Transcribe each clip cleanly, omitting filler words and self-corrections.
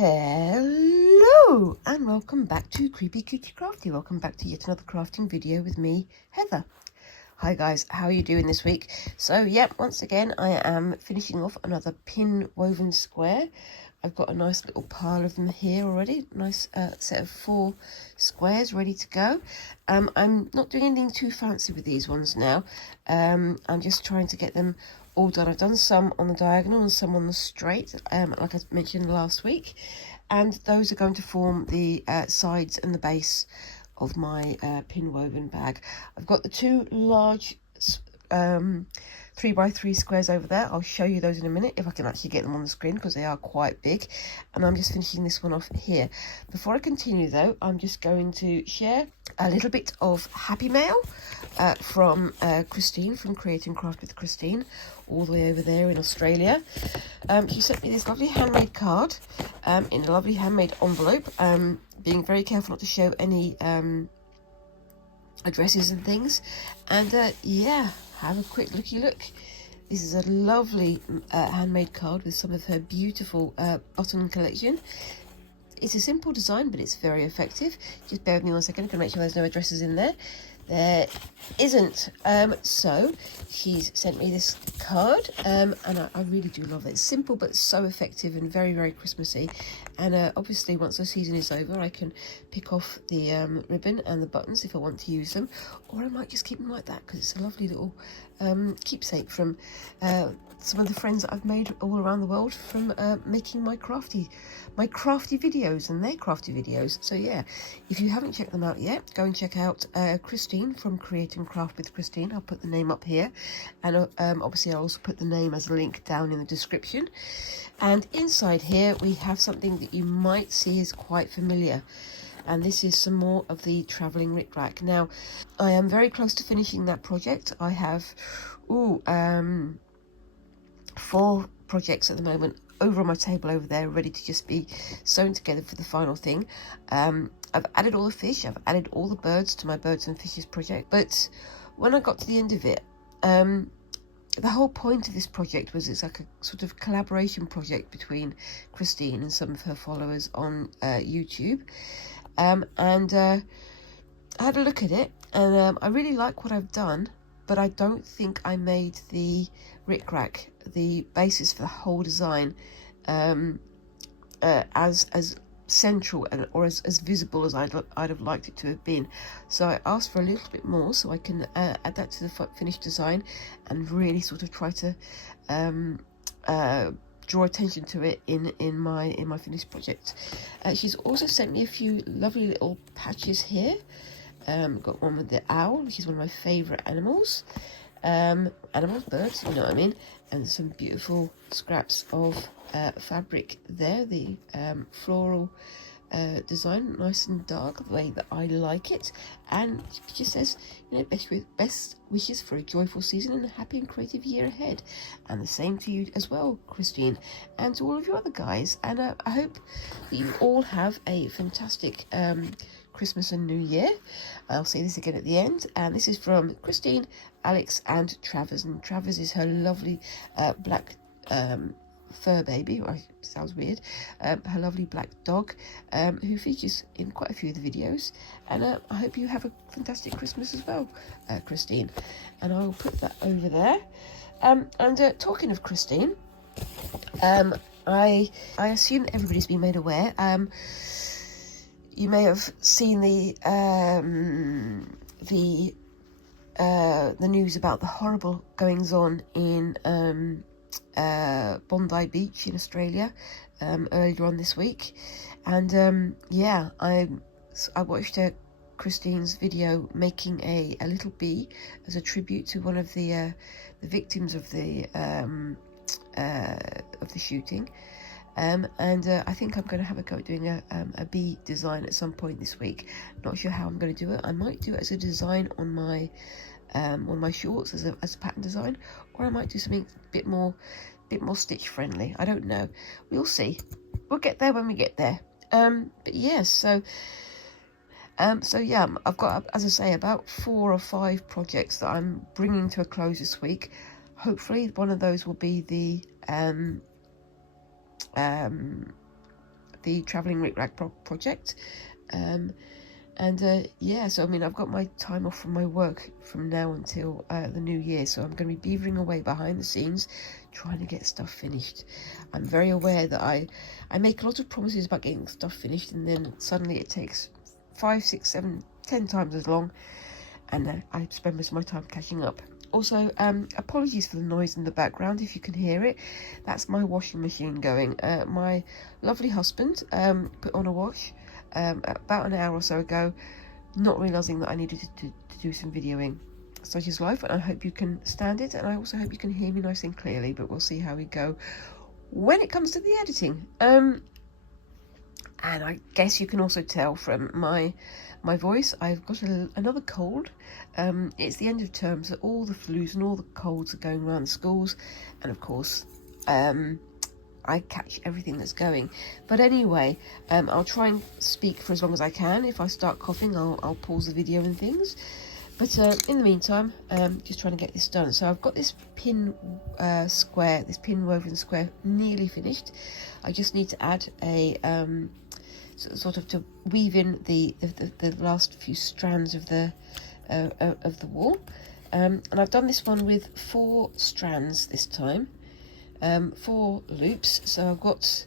Hello and welcome back to Creepy Cutie Crafty. Welcome back to yet another crafting video with me, Heather. Hi guys, how are you doing this week? So once again I am finishing off another pin woven square. I've got a nice little pile of them here already. Nice set of 4 squares ready to go. I'm not doing anything too fancy with these ones now. I'm just trying to get them all done. I've done some on the diagonal and some on the straight, like I mentioned last week. And those are going to form the sides and the base of my pin woven bag. I've got the 2 large 3x3 squares over there. I'll show you those in a minute if I can actually get them on the screen, because they are quite big. And I'm just finishing this one off here. Before I continue though, I'm just going to share a little bit of happy mail from Christine from Create and Craft with Christine, all the way over there in Australia. She sent me this lovely handmade card in a lovely handmade envelope, being very careful not to show any addresses and things. And have a quick looky look. This is a lovely handmade card with some of her beautiful button collection. It's a simple design, but it's very effective. Just bear with me 1 second. I'm going to make sure there's no addresses in there. There isn't. So she's sent me this card, and I really do love it. It's simple but so effective and very, very Christmassy. And obviously once the season is over, I can pick off the ribbon and the buttons if I want to use them, or I might just keep them like that because it's a lovely little keepsake from some of the friends that I've made all around the world from making my crafty videos and their crafty videos. So yeah, if you haven't checked them out yet, go and check out Christine from Create and Craft with Christine. I'll put the name up here, and obviously I'll also put the name as a link down in the description. And inside here we have something that you might see is quite familiar, and this is some more of the travelling rickrack. Now I am very close to finishing that project. I have 4 projects at the moment over on my table over there, ready to just be sewn together for the final thing. I've added all the fish, I've added all the birds to my birds and fishes project, but when I got to the end of it, the whole point of this project was it's like a sort of collaboration project between Christine and some of her followers on YouTube. And I had a look at it, and I really like what I've done, but I don't think I made the rickrack, the basis for the whole design, as central or as visible as I'd have liked it to have been. So I asked for a little bit more so I can add that to the finished design and really sort of try to draw attention to it in my finished project. She's also sent me a few lovely little patches here. Got one with the owl, which is one of my favourite animals. Birds, you know what I mean, and some beautiful scraps of fabric there, the floral design, nice and dark, the way that I like it. And she just says, you know, best wishes for a joyful season and a happy and creative year ahead. And the same to you as well, Christine, and to all of your other guys. And I hope that you all have a fantastic Christmas and New Year. I'll say this again at the end. And this is from Christine, Alex and Travers. And Travers is her lovely black fur baby, sounds weird, her lovely black dog, who features in quite a few of the videos. And I hope you have a fantastic Christmas as well, Christine. And I'll put that over there. And talking of Christine, I assume that everybody's been made aware. You may have seen the news about the horrible goings on in Bondi Beach in Australia earlier on this week. And I watched Christine's video making a little bee as a tribute to one of the victims of the shooting. And I think I'm going to have a go at doing a bee design at some point this week. Not sure how I'm going to do it. I might do it as a design on my shorts as a pattern design, or I might do something a bit more stitch friendly. I don't know. We'll see. We'll get there when we get there. But yes, so yeah, I've got, as I say, about 4 or 5 projects that I'm bringing to a close this week. Hopefully one of those will be the the Travelling Rick Rag project. Yeah, so I mean, I've got my time off from my work from now until the new year, so I'm going to be beavering away behind the scenes trying to get stuff finished. I'm very aware that I make a lot of promises about getting stuff finished, and then suddenly it takes 5, 6, 7, 10 times as long, and I spend most of my time catching up. Also, apologies for the noise in the background if you can hear it. That's my washing machine going. My lovely husband put on a wash about an hour or so ago, not realising that I needed to do some videoing. Such is life, and I hope you can stand it, and I also hope you can hear me nice and clearly, but we'll see how we go when it comes to the editing. And I guess you can also tell from my voice, I've got another cold. It's the end of term, so all the flus and all the colds are going around the schools, and of course I catch everything that's going. But anyway, I'll try and speak for as long as I can. If I start coughing, I'll pause the video and things. But in the meantime, just trying to get this done. So I've got this pin square, this pin woven square nearly finished. I just need to add a sort of to weave in the last few strands of the wool. And I've done this one with 4 strands this time. 4 loops, so I've got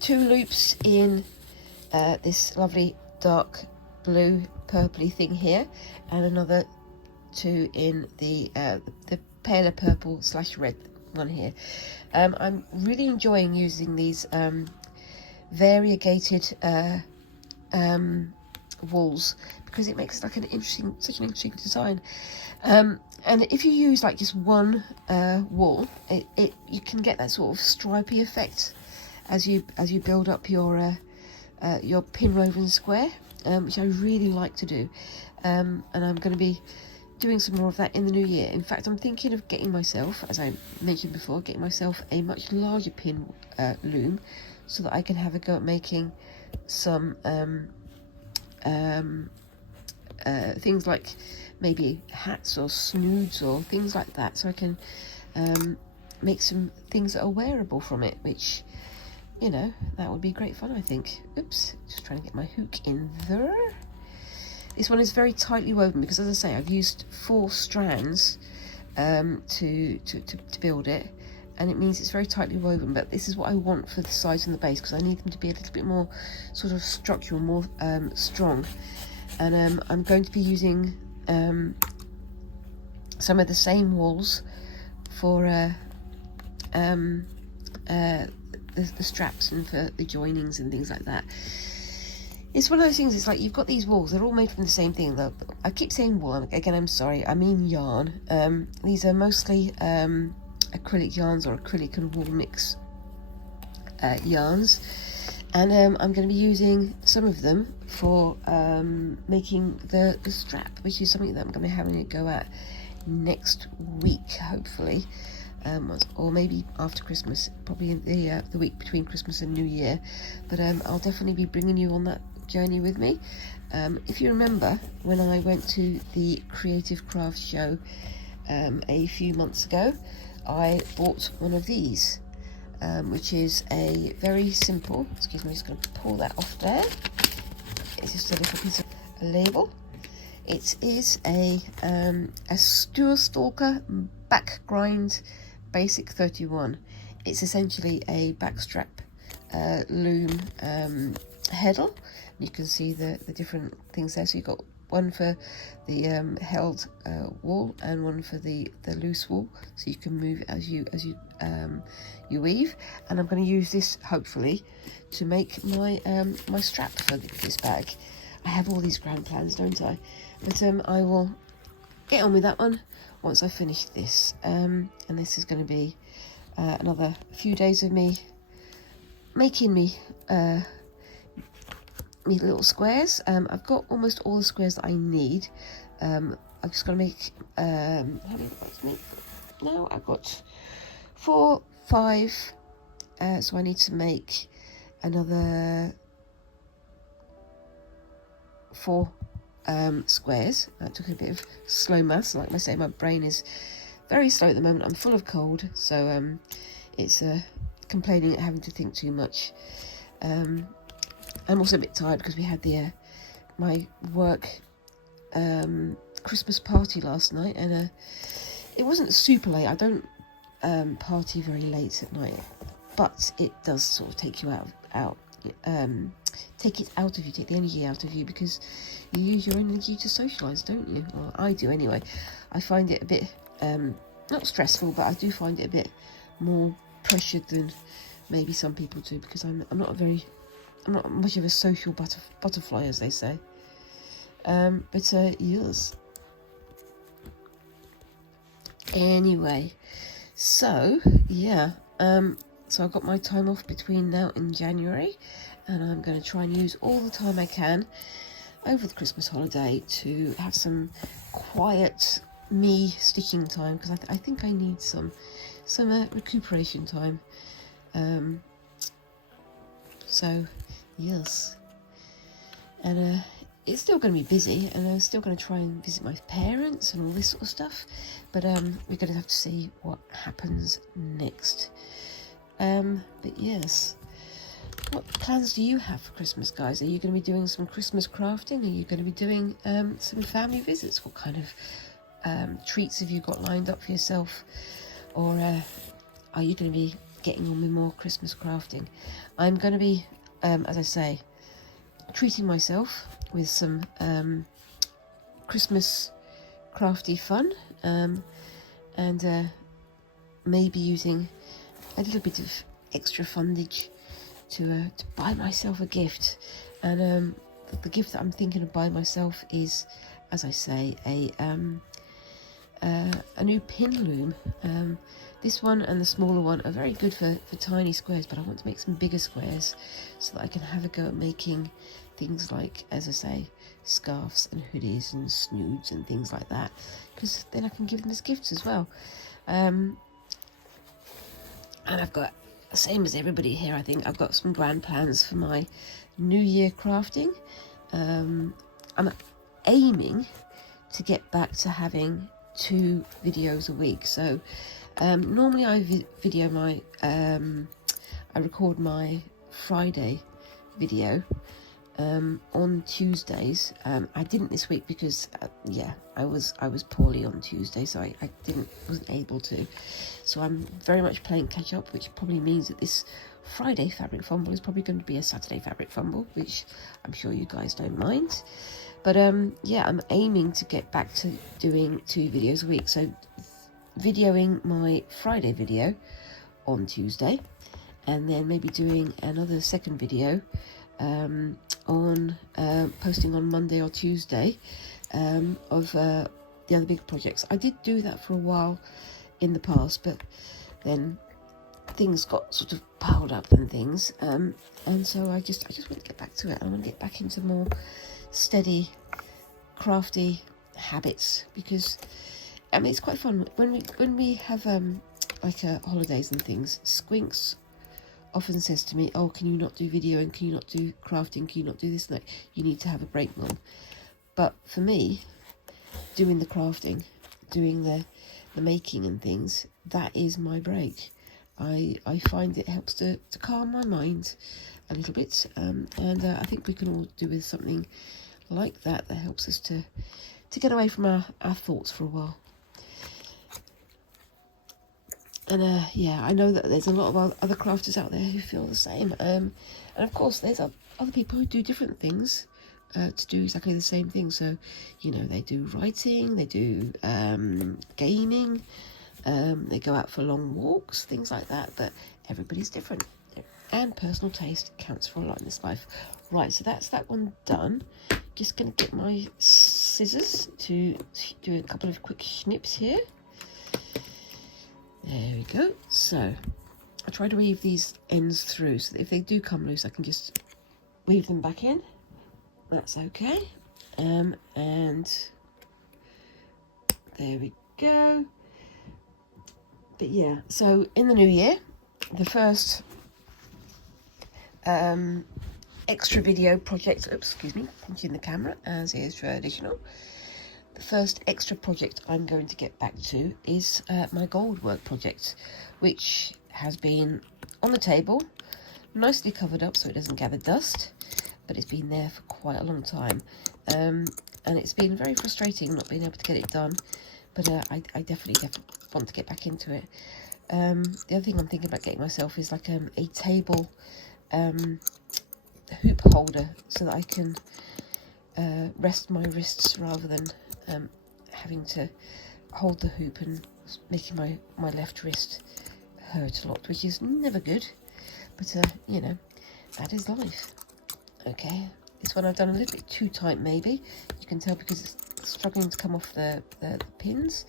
2 loops in this lovely dark blue purpley thing here, and another 2 in the paler purple / red one here. I'm really enjoying using these variegated wools, because it makes like such an interesting design. And if you use like just one wool, you can get that sort of stripy effect as you build up your pin woven square, which I really like to do. And I'm going to be doing some more of that in the new year. In fact, I'm thinking of getting myself, as I mentioned before, getting myself a much larger pin loom, so that I can have a go at making some things like maybe hats or snoods or things like that, so I can make some things that are wearable from it, which, you know, that would be great fun, I think. Oops, just trying to get my hook in there. This one is very tightly woven because, as I say, I've used 4 strands to build it, and it means it's very tightly woven. But this is what I want for the sides and the base, because I need them to be a little bit more sort of structural, more strong. And I'm going to be using some of the same wools for the straps and for the joinings and things like that. It's one of those things, it's like you've got these wools, they're all made from the same thing. I keep saying wool, again, I'm sorry, I mean yarn. These are mostly acrylic yarns or acrylic and wool mix yarns. And I'm going to be using some of them for making the strap, which is something that I'm going to be having a go at next week, hopefully. Or maybe after Christmas, probably in the week between Christmas and New Year. But I'll definitely be bringing you on that journey with me. If you remember, when I went to the Creative Craft Show a few months ago, I bought one of these, which is a very simple, excuse me, I'm just going to pull that off there. It's just a little piece of a label. It is a Stuart Stalker back grind basic 31. It's essentially a backstrap loom heddle. You can see the different things there. So you've got one for the held wool and one for the loose wool, so you can move as you weave. And I'm going to use this hopefully to make my my strap for this bag. I have all these grand plans, don't I? But I will get on with that one once I finish this. And this is going to be another few days of me making me little squares. I've got almost all the squares that I need. I've just got to make how many now? I've got 4, 5, so I need to make another 4 squares. I took a bit of slow maths. Like I say, my brain is very slow at the moment. I'm full of cold, so it's complaining at having to think too much. I'm also a bit tired because we had the my work Christmas party last night, and it wasn't super late. I don't party very late at night, but it does sort of take you take it out of you, take the energy out of you, because you use your energy to socialise, don't you? Well, I do anyway. I find it a bit not stressful, but I do find it a bit more pressured than maybe some people do, because I'm not much of a social butterfly, as they say. But yes. Anyway, so yeah, so I've got my time off between now and January, and I'm going to try and use all the time I can over the Christmas holiday to have some quiet me stitching time, because I think I need some recuperation time. So yes, and it's still going to be busy, and I'm still going to try and visit my parents and all this sort of stuff, but we're going to have to see what happens next. But yes, what plans do you have for Christmas, guys? Are you going to be doing some Christmas crafting? Are you going to be doing some family visits? What kind of treats have you got lined up for yourself? Or are you going to be getting on with more Christmas crafting? I'm going to be, as I say, treating myself with some Christmas crafty fun, and maybe using a little bit of extra fundage to buy myself a gift. And the gift that I'm thinking of buying myself is, as I say, a new pin loom. This one and the smaller one are very good for tiny squares, but I want to make some bigger squares so that I can have a go at making things like, as I say, scarves and hoodies and snoods and things like that, because then I can give them as gifts as well. And I've got, same as everybody here, I think I've got some grand plans for my New Year crafting. I'm aiming to get back to having 2 videos a week. So normally I video my I record my Friday video on Tuesdays. I didn't this week because I was poorly on Tuesday, so I wasn't able to. So I'm very much playing catch up, which probably means that this Friday Fabric Fumble is probably going to be a Saturday Fabric Fumble, which I'm sure you guys don't mind. But yeah, I'm aiming to get back to doing 2 videos a week. So videoing my Friday video on Tuesday, and then maybe doing another second video on posting on Monday or Tuesday of the other big projects. I did do that for a while in the past, but then things got sort of piled up and things, and so I just want to get back to it. I want to get back into more steady crafty habits, because I mean it's quite fun when we have like holidays and things. Squinks often says to me, "Oh, can you not do video, and can you not do crafting, can you not do this and that? You need to have a break, Mum." But for me, doing the crafting, doing the making and things, that is my break. I find it helps to calm my mind a little bit, and I think we can all do with something like that helps us to get away from our thoughts for a while. And yeah, I know that there's a lot of other crafters out there who feel the same, and of course there's other people who do different things to do exactly the same thing. So, you know, they do writing, they do gaming, they go out for long walks, things like that, but everybody's different, and personal taste counts for a lot in this life. Right, so that's that one done. Just going to get my scissors to do a couple of quick snips here. There we go. So I try to weave these ends through so that if they do come loose I can just weave them back in. That's okay. And there we go. But yeah, so in the new year, the first extra video project, oops, excuse me, pointing the camera as is traditional. The first extra project I'm going to get back to is my gold work project, which has been on the table, nicely covered up so it doesn't gather dust, but it's been there for quite a long time. And it's been very frustrating not being able to get it done, but I definitely want to get back into it. The other thing I'm thinking about getting myself is like a table hoop holder so that I can rest my wrists rather than having to hold the hoop and making my left wrist hurt a lot, which is never good, but you know, that is life. Okay, this one I've done a little bit too tight, maybe you can tell, because it's struggling to come off the pins.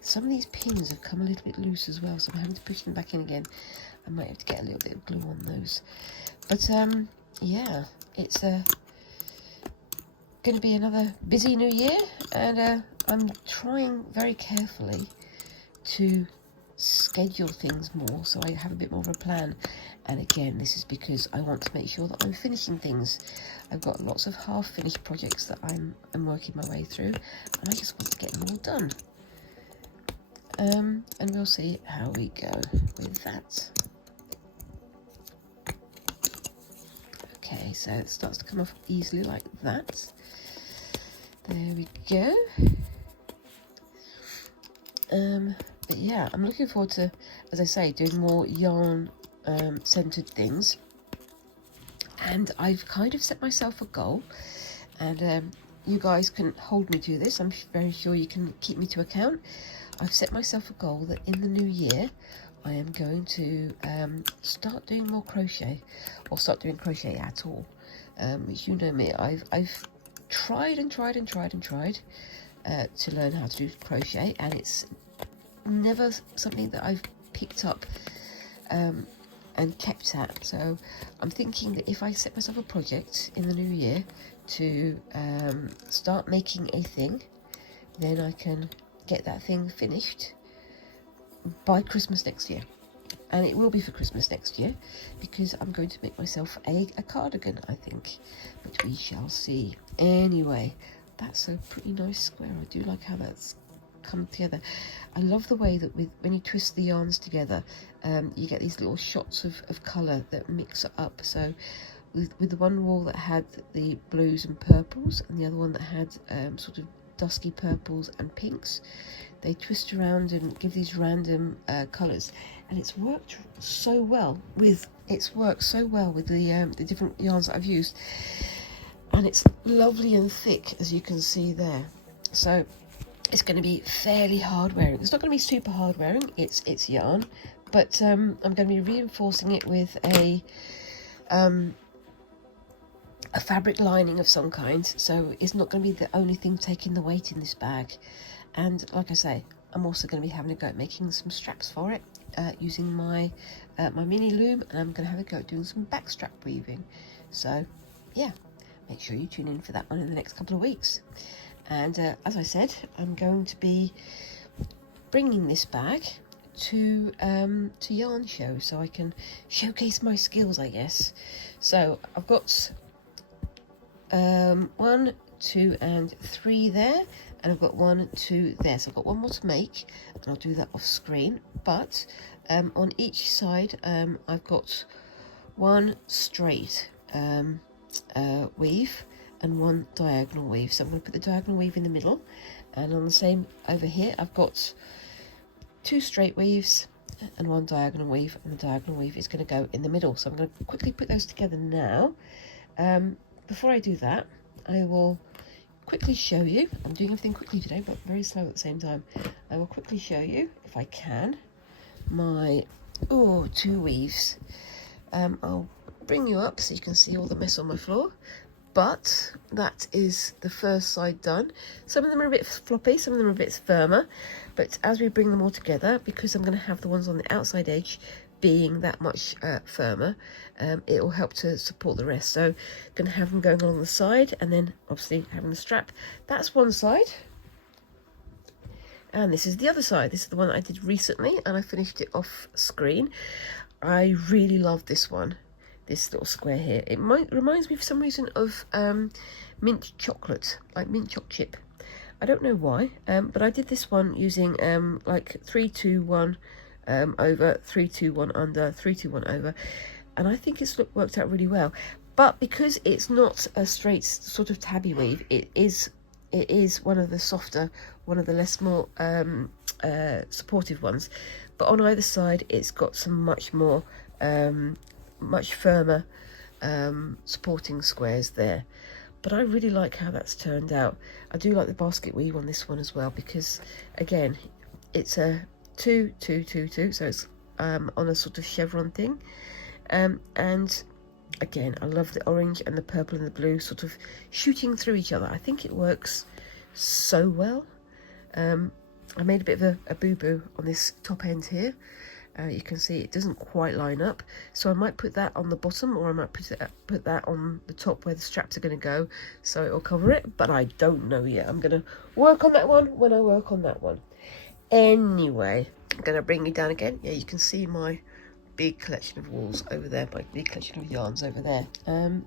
Some of these pins have come a little bit loose as well, so I'm having to push them back in again. I might have to get a little bit of glue on those, but yeah, it's going to be another busy new year, and I'm trying very carefully to schedule things more so I have a bit more of a plan. And again, this is because I want to make sure that I'm finishing things. I've got lots of half-finished projects that I'm working my way through, and I just want to get them all done. And we'll see how we go with that. Okay, so it starts to come off easily like that. There we go. But yeah, I'm looking forward to, as I say, doing more yarn centered things. And I've kind of set myself a goal, and you guys can hold me to this. I'm very sure you can keep me to account. I've set myself a goal that in the new year I am going to start doing more crochet, or start doing crochet at all. Which, you know me, I've tried and tried and tried and tried to learn how to do crochet, and it's never something that I've picked up and kept at. So I'm thinking that if I set myself a project in the new year to start making a thing, then I can get that thing finished by Christmas next year. And it will be for Christmas next year, because I'm going to make myself a cardigan, I think, but we shall see. Anyway, that's a pretty nice square. I do like how that's come together. I love the way that when you twist the yarns together, you get these little shots of colour that mix it up. So with the one wall that had the blues and purples, and the other one that had sort of dusky purples and pinks, they twist around and give these random colours, and it's worked so well with the different yarns that I've used, and it's lovely and thick, as you can see there. So it's going to be fairly hard wearing. It's not going to be super hard wearing, it's yarn, but I'm going to be reinforcing it with a fabric lining of some kind, so it's not going to be the only thing taking the weight in this bag. And like I say, I'm also going to be having a go at making some straps for it using my my mini loom, and I'm going to have a go at doing some back strap weaving. So yeah, make sure you tune in for that one in the next couple of weeks. And as I said, I'm going to be bringing this bag to yarn show so I can showcase my skills, I guess. So I've got 1, 2 and 3 there, and I've got 1, 2 there, so I've got one more to make, and I'll do that off screen. But on each side I've got 1 straight weave and 1 diagonal weave, so I'm going to put the diagonal weave in the middle, and on the same over here I've got 2 straight weaves and 1 diagonal weave, and the diagonal weave is going to go in the middle. So I'm going to quickly put those together now. Before I do that, I will quickly show you, I'm doing everything quickly today but very slow at the same time. I will quickly show you, if I can, my 2 weaves. I'll bring you up so you can see all the mess on my floor, but that is the first side done. Some of them are a bit floppy, some of them are a bit firmer, but as we bring them all together, because I'm going to have the ones on the outside edge being that much firmer, it will help to support the rest. So going to have them going along the side, and then obviously having the strap. That's one side, and this is the other side. This is the one that I did recently, and I finished it off screen. I really love this one. this little square here. It reminds me for some reason of mint chocolate, like mint choc chip. I don't know why, but I did this one using like 3, 2, 1 over, 3, 2, 1 under, 3, 2, 1 over, and I think it's worked out really well. But because it's not a straight sort of tabby weave, it is one of the softer, one of the less more supportive ones. But on either side, it's got some much more, much firmer supporting squares there. But I really like how that's turned out. I do like the basket weave on this one as well, because again, it's a 2, 2, 2, 2, so it's on a sort of chevron thing. And again, I love the orange and the purple and the blue sort of shooting through each other. I think it works so well. I made a bit of a boo-boo on this top end here. You can see it doesn't quite line up, so I might put that on the bottom, or I might put that on the top where the straps are going to go, so it'll cover it, but I don't know yet. I'm going to work on that one when I work on that one. Anyway, I'm going to bring you down again. Yeah, you can see my big collection of wools over there, my big collection of yarns over there.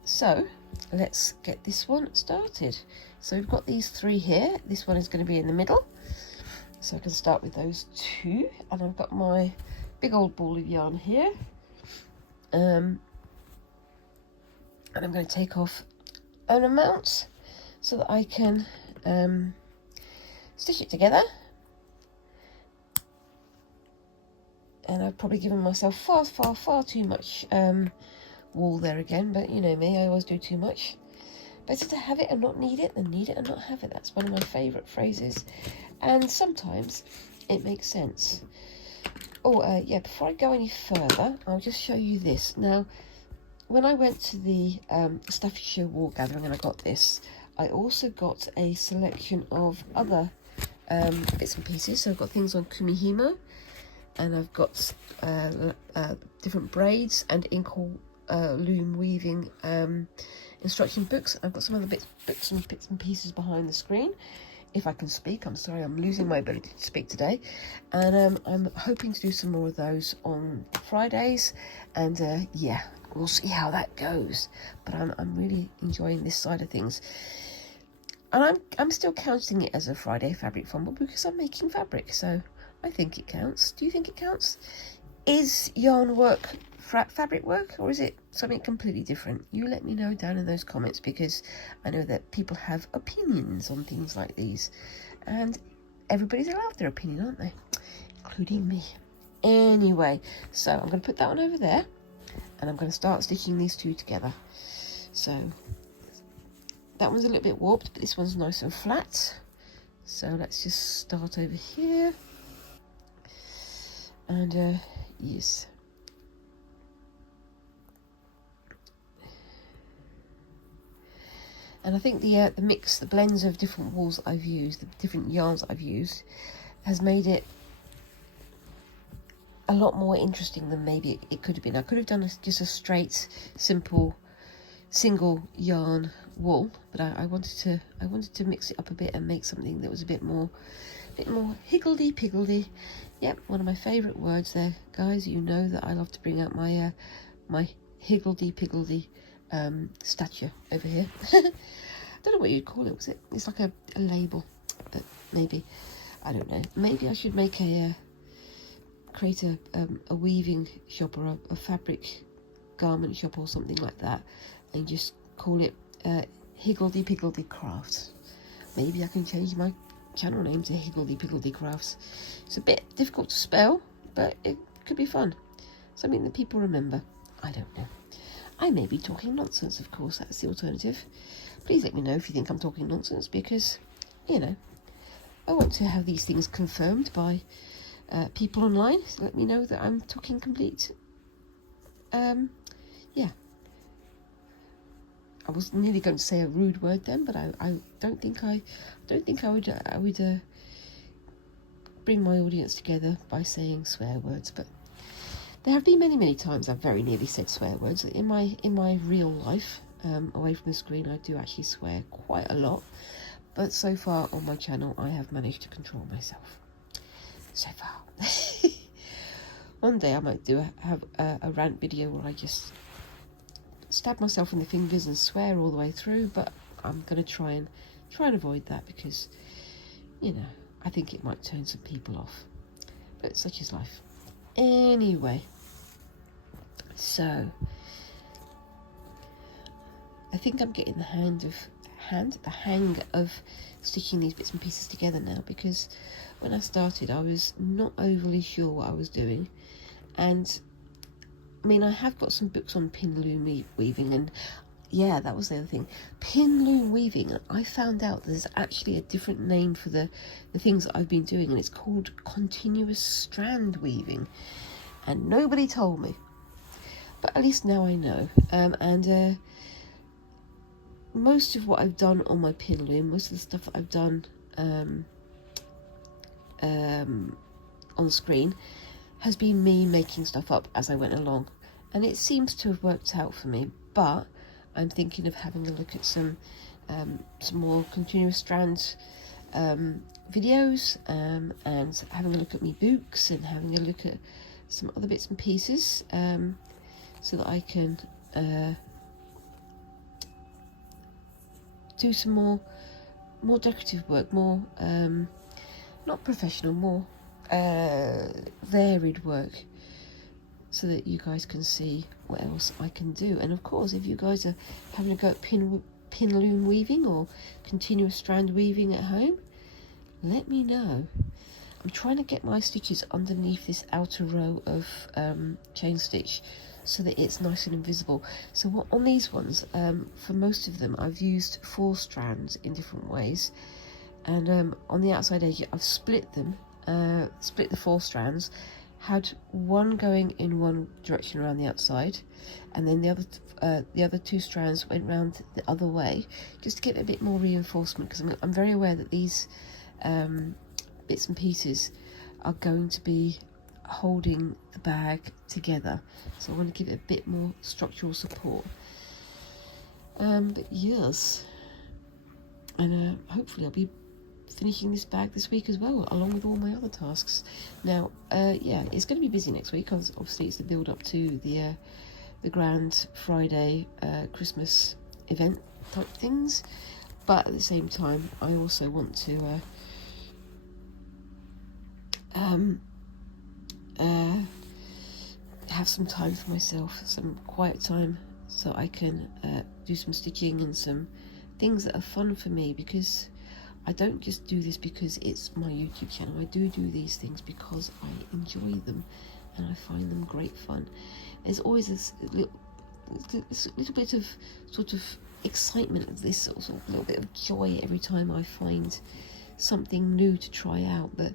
So let's get this one started. So we've got these 3 here. This one is going to be in the middle, so I can start with those 2, and I've got my big old ball of yarn here, and I'm going to take off an amount so that I can stitch it together. And I've probably given myself far too much wool there again, but you know me, I always do too much. Better to have it and not need it than need it and not have it. That's one of my favourite phrases, and sometimes it makes sense. Oh, yeah, before I go any further, I'll just show you this. Now, when I went to the Staffordshire Wool Gathering and I got this, I also got a selection of other bits and pieces. So I've got things on Kumihimo, and I've got different braids and inkle loom weaving instruction books. I've got some other bits and pieces behind the screen. If I can speak, I'm sorry, I'm losing my ability to speak today, and I'm hoping to do some more of those on Fridays, and yeah, we'll see how that goes. But I'm really enjoying this side of things, and I'm still counting it as a Friday Fabric Fumble because I'm making fabric, so I think it counts. Do you think it counts? Is yarn work fabric work, or is it something completely different? You let me know down in those comments, because I know that people have opinions on things like these, and everybody's allowed their opinion, aren't they? Including me. Anyway, so I'm going to put that one over there, and I'm going to start stitching these 2 together. So that one's a little bit warped, but this one's nice and flat. So let's just start over here, and yes. And I think the mix, the blends of different wools that I've used, the different yarns that I've used, has made it a lot more interesting than maybe it could have been. I could have done just a straight, simple, single yarn wool, but I wanted to mix it up a bit and make something that was a bit more higgledy-piggledy. Yep, one of my favourite words there, guys. You know that I love to bring out my my higgledy-piggledy stature over here. I don't know what you'd call it. It's like a label, but maybe, I don't know, maybe I should make create a weaving shop, or a fabric garment shop or something like that, and just call it Higgledy Piggledy Crafts. Maybe I can change my channel name to Higgledy Piggledy Crafts. It's a bit difficult to spell, but it could be fun, something that people remember. I don't know. I may be talking nonsense, of course. That's the alternative. Please let me know if you think I'm talking nonsense, because, you know, I want to have these things confirmed by people online. So let me know that I'm talking complete. Yeah. I was nearly going to say a rude word then, but I don't think I would bring my audience together by saying swear words. But there have been many times I've very nearly said swear words in my real life. Away from the screen, I do actually swear quite a lot, but so far on my channel I have managed to control myself. So far. One day I might have a rant video where I just stab myself in the fingers and swear all the way through, but I'm going to try and avoid that, because, you know, I think it might turn some people off. But such is life. Anyway, so I think I'm getting the hang of stitching these bits and pieces together now, because when I started I was not overly sure what I was doing. And I mean, I have got some books on pin loom weaving, and yeah, that was the other thing, pin loom weaving. I found out there's actually a different name for the things that I've been doing, and it's called continuous strand weaving, and nobody told me, but at least now I know. And most of what I've done on my pin loom, most of the stuff that I've done on the screen, has been me making stuff up as I went along, and it seems to have worked out for me. But I'm thinking of having a look at some more continuous strand videos, and having a look at me books, and having a look at some other bits and pieces, so that I can do some more decorative work, more not professional, more varied work, so that you guys can see what else I can do. And of course, if you guys are having a go at pin loom weaving or continuous strand weaving at home, let me know. I'm trying to get my stitches underneath this outer row of chain stitch, so that it's nice and invisible. So what, on these ones, for most of them I've used 4 strands in different ways, and on the outside edge I've split them, split the 4 strands, had one going in one direction around the outside, and then the other 2 strands went round the other way, just to give it a bit more reinforcement, because I'm very aware that these bits and pieces are going to be holding the bag together, so I want to give it a bit more structural support. But yes, and hopefully I'll be finishing this bag this week as well, along with all my other tasks. Now, yeah, it's going to be busy next week, because obviously it's the build up to the grand Friday Christmas event type things, but at the same time I also want to have some time for myself, some quiet time, so I can do some stitching and some things that are fun for me, because I don't just do this because it's my YouTube channel. I do these things because I enjoy them and I find them great fun. There's always this little bit of sort of excitement, of this sort of little bit of joy every time I find something new to try out. But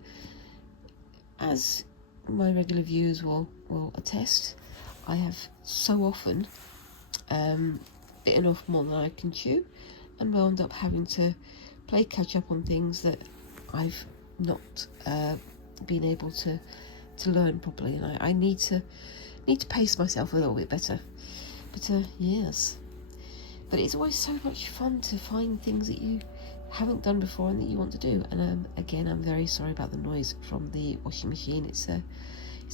as my regular viewers will attest, I have so often bitten off more than I can chew, and wound up having to play catch up on things that I've not been able to learn properly, and I need to pace myself a little bit better. But yes, but it's always so much fun to find things that you haven't done before and that you want to do. And again, I'm very sorry about the noise from the washing machine. It's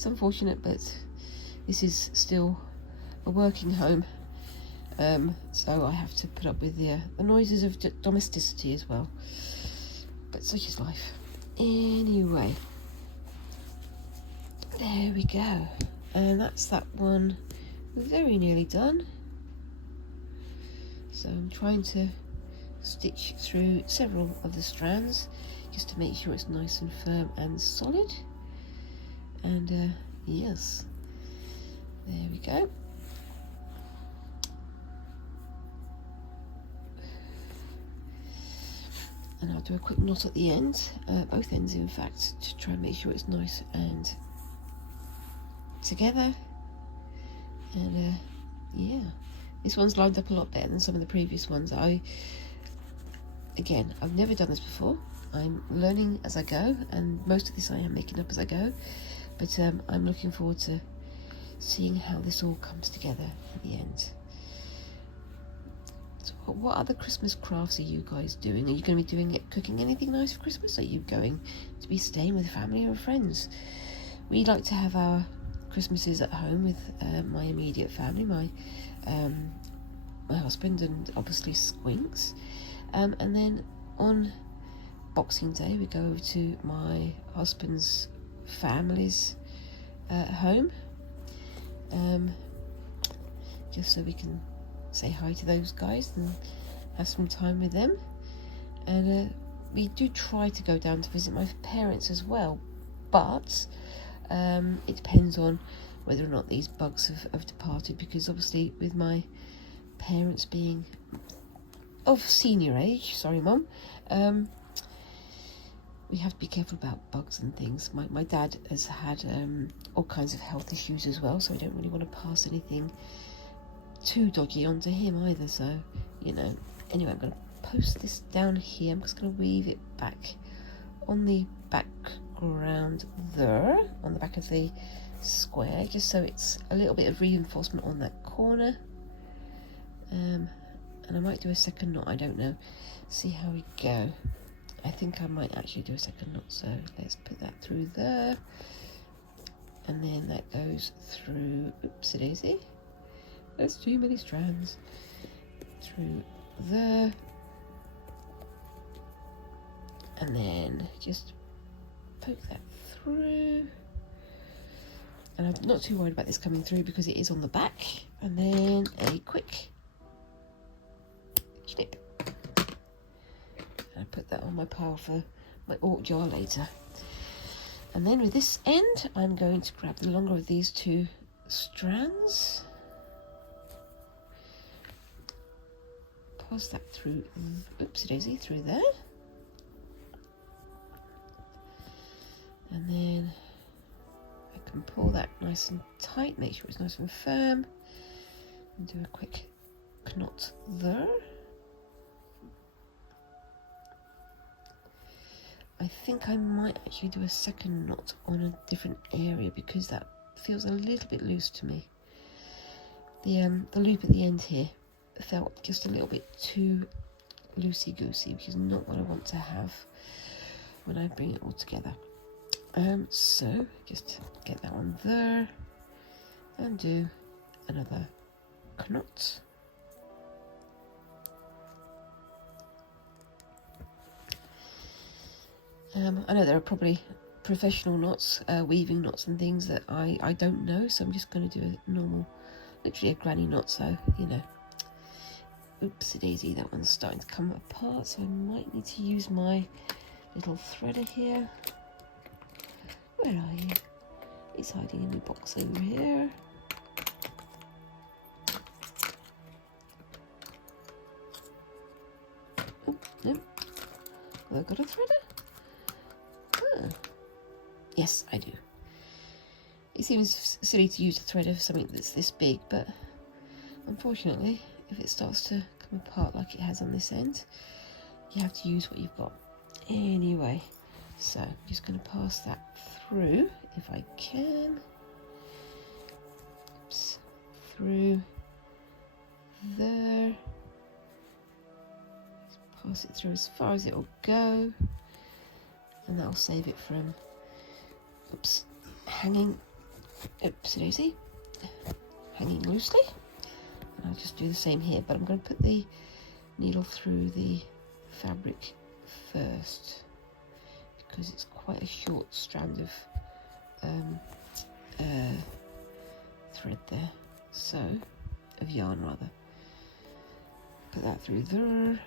unfortunate, but this is still a working home, so I have to put up with the noises of domesticity as well. But such is life. Anyway, there we go, and that's that one very nearly done. So I'm trying to stitch through several of the strands just to make sure it's nice and firm and solid. And yes, there we go. And I'll do a quick knot at the end, both ends in fact, to try and make sure it's nice and together. And yeah, this one's lined up a lot better than some of the previous ones. Again, I've never done this before. I'm learning as I go, and most of this I am making up as I go. But I'm looking forward to seeing how this all comes together at the end. So what other Christmas crafts are you guys doing? Are you going to be cooking anything nice for Christmas? Are you going to be staying with family or friends? We like to have our Christmases at home with my immediate family, my my husband and obviously Squinks. And then on Boxing Day we go over to my husband's family's home, just so we can say hi to those guys and have some time with them. And we do try to go down to visit my parents as well, but it depends on whether or not these bugs have departed, because obviously with my parents being of senior age, sorry Mum, we have to be careful about bugs and things. My dad has had all kinds of health issues as well, so I don't really want to pass anything too dodgy onto him either, so, you know. Anyway, I'm going to post this down here. I'm just going to weave it back on the background there, on the back of the square, just so it's a little bit of reinforcement on that corner. And I might do a second knot, I don't know. See how we go. I think I might actually do a second knot, so let's put that through there. And then that goes through, oopsie daisy. There's too many strands. Through there. And then just poke that through. And I'm not too worried about this coming through because it is on the back. And then a quick snip. And I put that on my pile for my orc jar later. And then with this end, I'm going to grab the longer of these two strands. Pass that through, oopsie daisy, through there. And then I can pull that nice and tight, make sure it's nice and firm. And do a quick knot there. I think I might actually do a second knot on a different area because that feels a little bit loose to me. The loop at the end here felt just a little bit too loosey-goosey, which is not what I want to have when I bring it all together. So just get that one there and do another knot. I know there are probably professional knots, weaving knots and things that I don't know, so I'm just going to do a normal, literally a granny knot, so, you know. Oopsie daisy, that one's starting to come apart, so I might need to use my little threader here. Where are you? He's hiding in the box over here. Oh, no. Have I got a threader? Ah. Yes, I do. It seems silly to use a threader for something that's this big, but unfortunately, if it starts to come apart like it has on this end, you have to use what you've got. Anyway, so I'm just going to pass that through if I can. Oops. Through there. Just pass it through as far as it will go, and that'll save it from hanging, daisy, hanging loosely. And I'll just do the same here, but I'm going to put the needle through the fabric first because it's quite a short strand of thread there, so of yarn rather. Put that through there.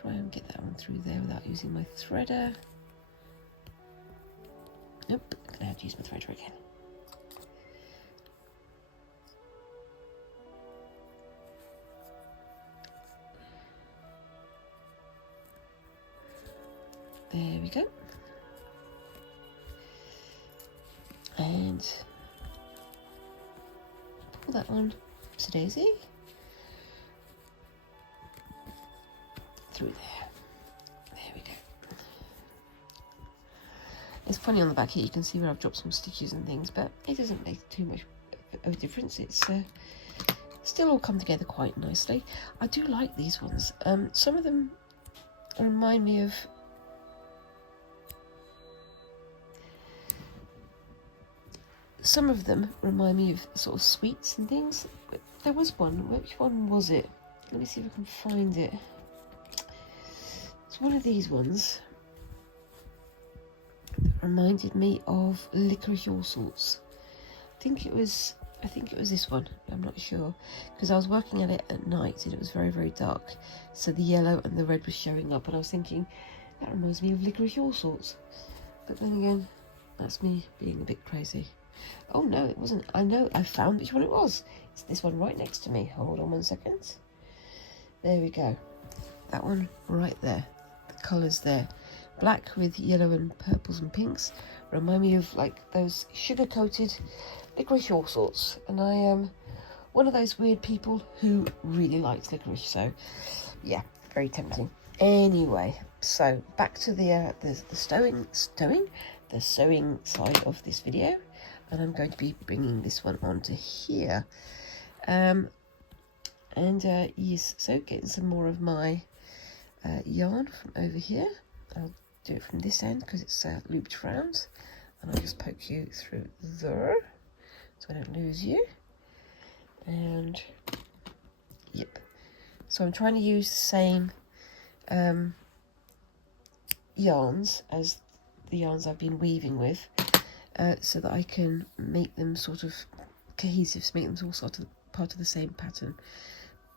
Try and get that one through there without using my threader. Nope, I'm gonna have to use my threader again. There we go. And pull that on, oopsie daisy, through there. There we go. It's funny on the back here, you can see where I've dropped some stitches and things, but it doesn't make too much of a difference. It's still all come together quite nicely. I do like these ones. Some of them remind me of some of them remind me of sort of sweets and things. There was one, which one was it? Let me see if I can find it. It's one of these ones that reminded me of licorice all sorts. I think it was this one. I'm not sure, because I was working at it at night and it was very, very dark, so the yellow and the red was showing up, and I was thinking that reminds me of licorice all sorts. But then again, that's me being a bit crazy. Oh no, it wasn't. I know, I found which one it was. It's this one right next to me. Hold on 1 second. There we go. That one right there. The colours there. Black with yellow and purples and pinks remind me of like those sugar-coated licorice all sorts. And I am one of those weird people who really likes licorice. So yeah, very tempting. Anyway, so back to the sewing side of this video. And I'm going to be bringing this one onto here. Yes, so getting some more of my yarn from over here. I'll do it from this end because it's looped round. And I'll just poke you through there so I don't lose you. And, yep. So I'm trying to use the same yarns as the yarns I've been weaving with. So that I can make them sort of cohesive, so make them all sort of part of the same pattern,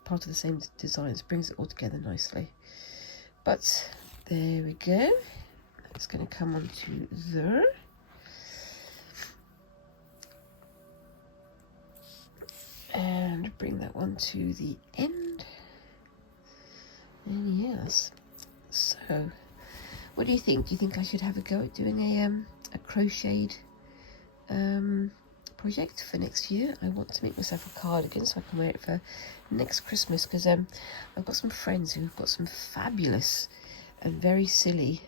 part of the same designs, brings it all together nicely. But there we go. It's going to come onto there. And bring that one to the end. And yes, so what do you think? Do you think I should have a go at doing a crocheted project for next year? I want to make myself a cardigan so I can wear it for next Christmas, because I've got some friends who've got some fabulous and very silly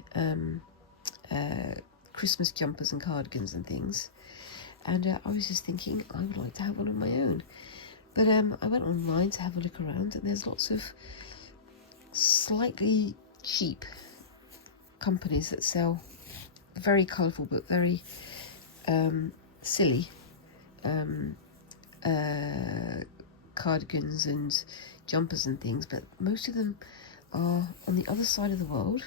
Christmas jumpers and cardigans and things, and I was just thinking I would like to have one of my own. But I went online to have a look around, and there's lots of slightly cheap companies that sell very colourful but very silly cardigans and jumpers and things, but most of them are on the other side of the world,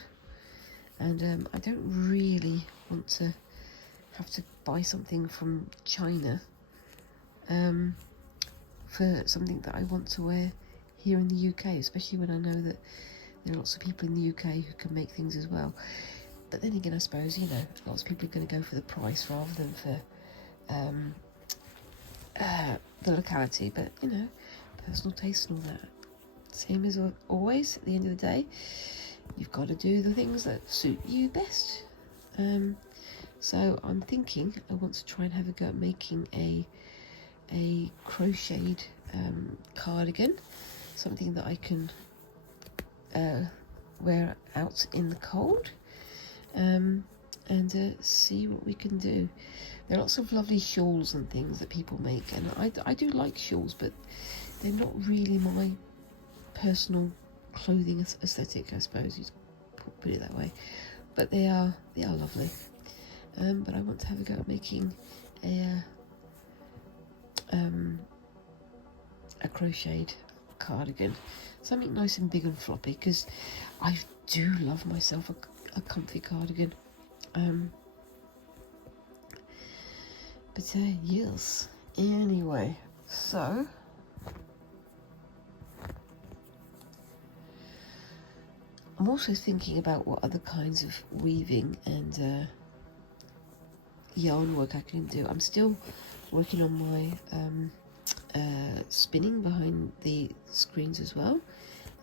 and I don't really want to have to buy something from China for something that I want to wear here in the UK, especially when I know that there are lots of people in the UK who can make things as well. But then again, I suppose, you know, lots of people are going to go for the price rather than for the locality. But, you know, personal taste and all that. Same as always, at the end of the day, you've got to do the things that suit you best. So I'm thinking I want to try and have a go at making a crocheted cardigan, something that I can wear out in the cold, and see what we can do. There are lots of lovely shawls and things that people make, and I do like shawls, but they're not really my personal clothing aesthetic, I suppose you'd put it that way. But they are lovely. But I want to have a go at making a crocheted cardigan, something nice and big and floppy, because I do love myself a comfy cardigan. But yes, anyway, so I'm also thinking about what other kinds of weaving and yarn work I can do. I'm still working on my spinning behind the screens as well,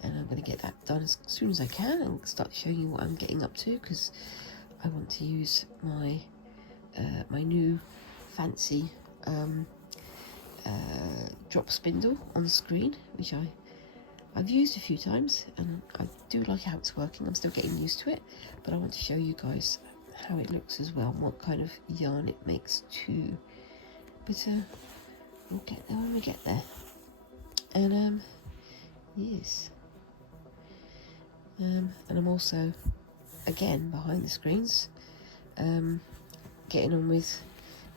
and I'm going to get that done as soon as I can and start showing you what I'm getting up to, because I want to use my my new fancy drop spindle on the screen, which I've used a few times, and I do like how it's working. I'm still getting used to it, but I want to show you guys how it looks as well, and what kind of yarn it makes too. But we'll get there when we get there. And yes, and I'm also again behind the screens getting on with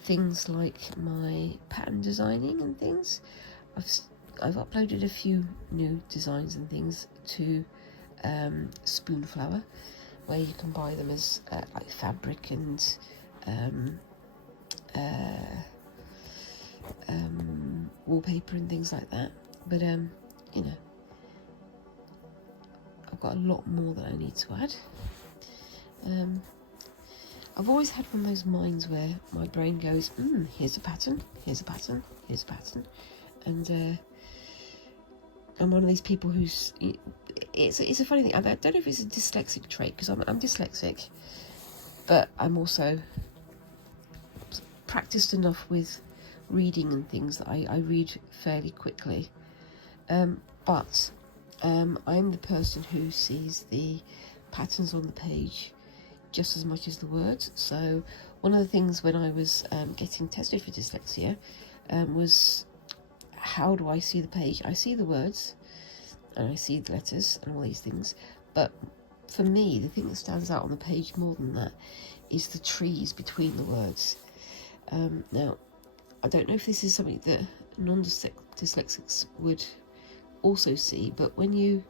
things like my pattern designing and things. I've uploaded a few new designs and things to Spoonflower, where you can buy them as like fabric and wallpaper and things like that. But you know, I've got a lot more that I need to add. I've always had one of those minds where my brain goes, here's a pattern, here's a pattern, here's a pattern, and I'm one of these people who's, it's a funny thing. I don't know if it's a dyslexic trait, because I'm dyslexic, but I'm also practiced enough with reading and things that I read fairly quickly. But I'm the person who sees the patterns on the page just as much as the words. So one of the things when I was getting tested for dyslexia was, how do I see the page? I see the words and I see the letters and all these things, but for me, the thing that stands out on the page more than that is the trees between the words. Now, I don't know if this is something that non-dyslexics would also see, but when you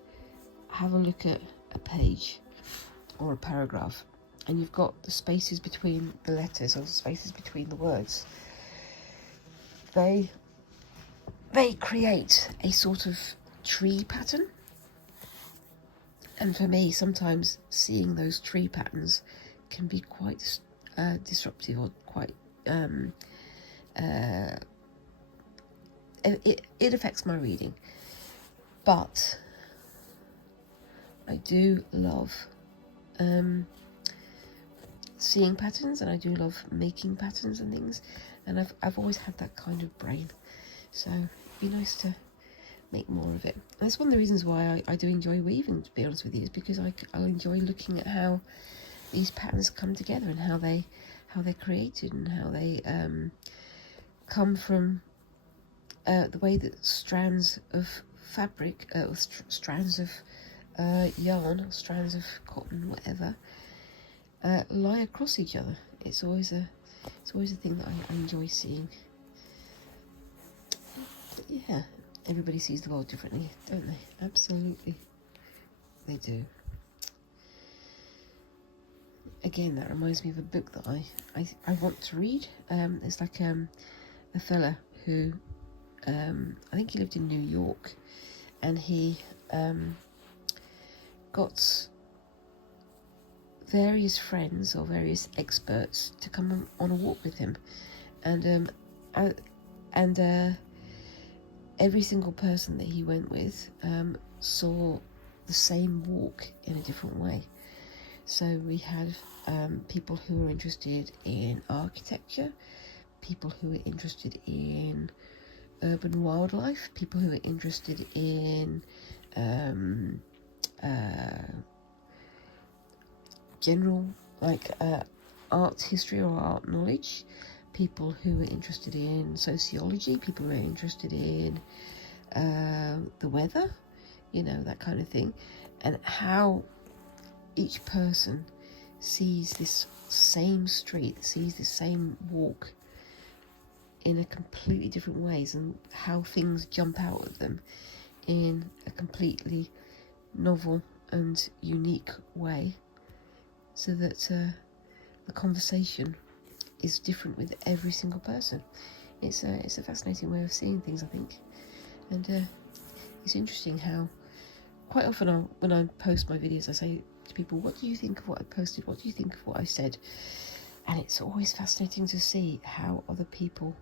have a look at a page or a paragraph and you've got the spaces between the letters or the spaces between the words, they create a sort of tree pattern. And for me, sometimes seeing those tree patterns can be quite disruptive, or quite it affects my reading. But I do love seeing patterns, and I do love making patterns and things, and I've always had that kind of brain, so it'd be nice to make more of it. And that's one of the reasons why I do enjoy weaving, to be honest with you, is because I enjoy looking at how these patterns come together and how they're created, and how they come from the way that strands of fabric, strands of yarn, strands of cotton, whatever, lie across each other. It's always a thing that I enjoy seeing. But yeah, everybody sees the world differently, don't they? Absolutely, they do. Again, that reminds me of a book that I want to read. It's like a fella who, I think he lived in New York, and he got various friends or various experts to come on a walk with him, and every single person that he went with saw the same walk in a different way. So we had people who were interested in architecture, people who were interested in urban wildlife, people who were interested in general, like art history or art knowledge, people who were interested in sociology, people who were interested in the weather, you know, that kind of thing, and how each person sees this same street, sees the same walk in a completely different ways, and how things jump out at them in a completely novel and unique way, so that the conversation is different with every single person. It's a fascinating way of seeing things, I think, and it's interesting how quite often when I post my videos, I say to people, what do you think of what I posted? What do you think of what I said? And it's always fascinating to see how other people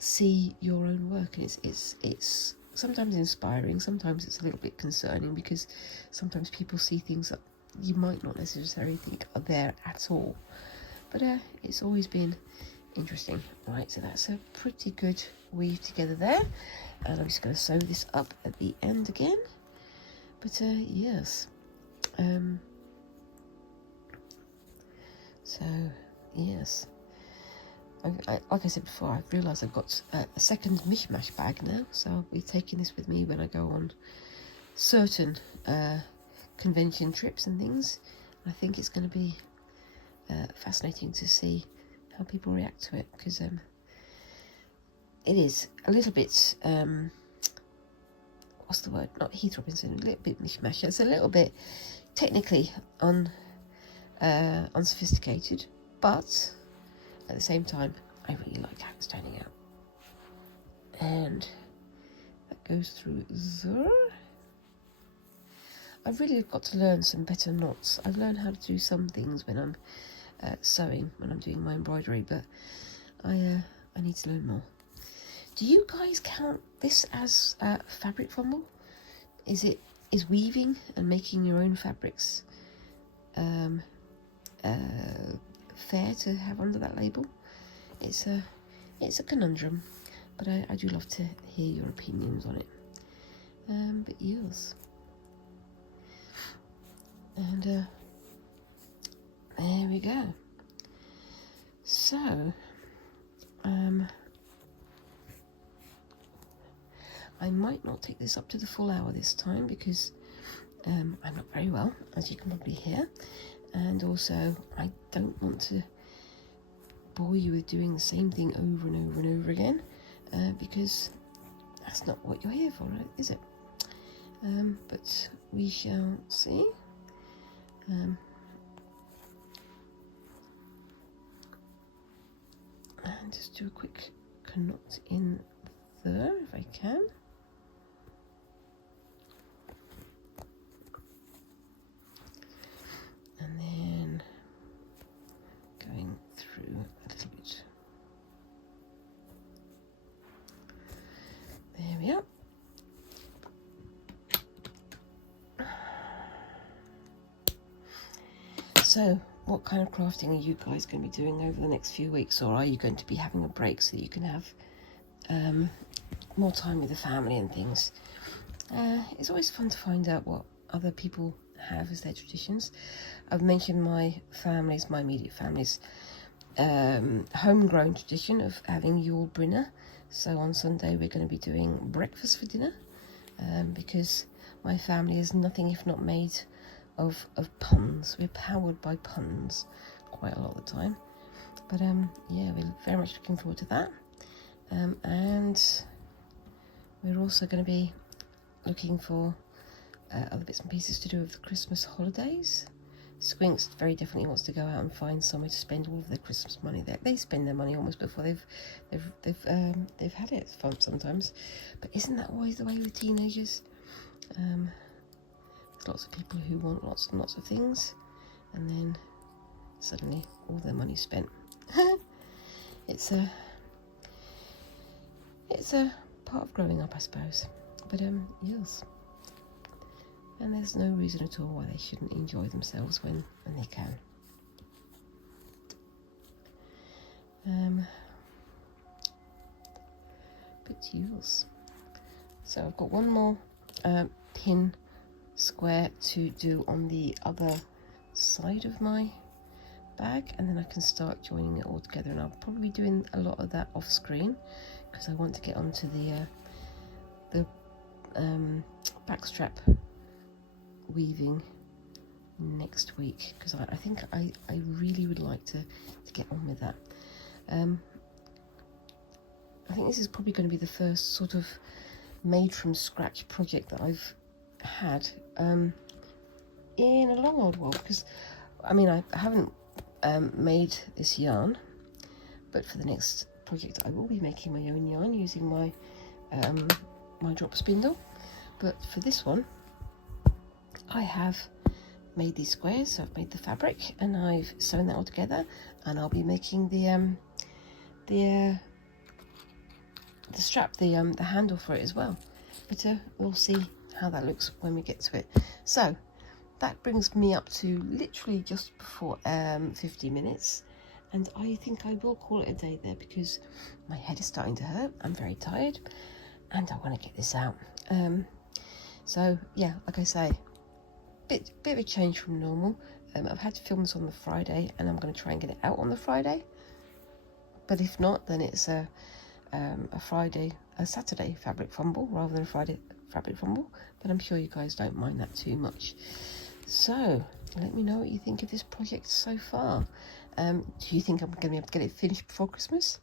see your own work, and it's sometimes inspiring, sometimes it's a little bit concerning, because sometimes people see things that you might not necessarily think are there at all. But it's always been interesting. Right, so that's a pretty good weave together there, and I'm just going to sew this up at the end again. But yes, so yes, like I said before, I've realised I've got a second mishmash bag now, so I'll be taking this with me when I go on certain convention trips and things. I think it's going to be fascinating to see how people react to it, because it is a little bit what's the word? Not Heath Robinson. A little bit mishmash. It's a little bit technically unsophisticated, but at the same time, I really like how it's turning out. And that goes through there. I've really got to learn some better knots. I've learned how to do some things when I'm sewing, when I'm doing my embroidery, but I need to learn more. Do you guys count this as Fabric Fumble? Is weaving and making your own fabrics fair to have under that label? It's a conundrum, but I do love to hear your opinions on it. But yours. And there we go. So I might not take this up to the full hour this time, because I'm not very well, as you can probably hear, and also I don't want to bore you with doing the same thing over and over and over again, because that's not what you're here for, right? Is it? But we shall see. And just do a quick knot in there if I can. And then going through a little bit. There we are. So, what kind of crafting are you guys going to be doing over the next few weeks, or are you going to be having a break so that you can have more time with the family and things? It's always fun to find out what other people have as their traditions. I've mentioned my immediate family's homegrown tradition of having Yule Brinner. So on Sunday we're going to be doing breakfast for dinner, because my family is nothing if not made of puns. We're powered by puns quite a lot of the time. But yeah, we're very much looking forward to that. And we're also going to be looking for other bits and pieces to do with the Christmas holidays. Squinks very definitely wants to go out and find somewhere to spend all of their Christmas money. They spend their money almost before they've had it. It's fun sometimes, but isn't that always the way with teenagers? There's lots of people who want lots and lots of things, and then suddenly all their money's spent. It's a part of growing up, I suppose. But yes. And there's no reason at all why they shouldn't enjoy themselves when they can. But yes. So I've got one more pin square to do on the other side of my bag, and then I can start joining it all together. And I'll probably be doing a lot of that off screen, because I want to get onto the backstrap weaving next week, because I think I really would like to get on with that. I think this is probably going to be the first sort of made from scratch project that I've had in a long old while, because I mean I haven't made this yarn, but for the next project I will be making my own yarn using my my drop spindle. But for this one I have made these squares, so I've made the fabric and I've sewn that all together, and I'll be making the strap, the handle for it as well. But we'll see how that looks when we get to it. So that brings me up to literally just before 50 minutes, and I think I will call it a day there, because my head is starting to hurt. I'm very tired and I want to get this out. So yeah, like I say, bit of a change from normal. I've had to film this on the Friday, and I'm going to try and get it out on the Friday. But if not, then it's a Saturday Fabric Fumble rather than a Friday Fabric Fumble. But I'm sure you guys don't mind that too much. So Let me know what you think of this project so far. Do you think I'm going to be able to get it finished before Christmas?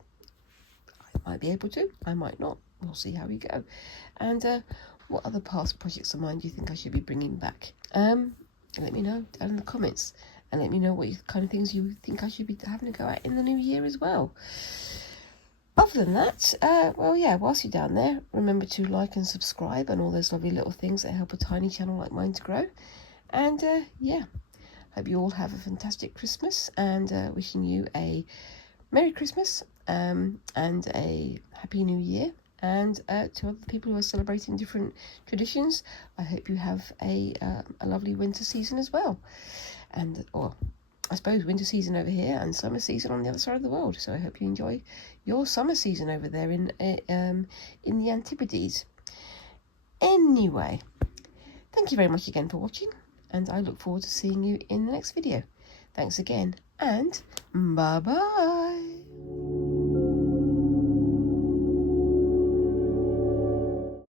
I might be able to, I might not. We'll see how we go. And what other past projects of mine do you think I should be bringing back? Let me know down in the comments, and let me know what kind of things you think I should be having to go at in the new year as well. Other than that, well, yeah, whilst you're down there, remember to like and subscribe and all those lovely little things that help a tiny channel like mine to grow. And yeah, hope you all have a fantastic Christmas, and wishing you a Merry Christmas and a Happy New Year. And to other people who are celebrating different traditions, I hope you have a lovely winter season as well. And, or I suppose winter season over here and summer season on the other side of the world. So I hope you enjoy your summer season over there in the Antipodes. Anyway, thank you very much again for watching, and I look forward to seeing you in the next video. Thanks again, and bye-bye.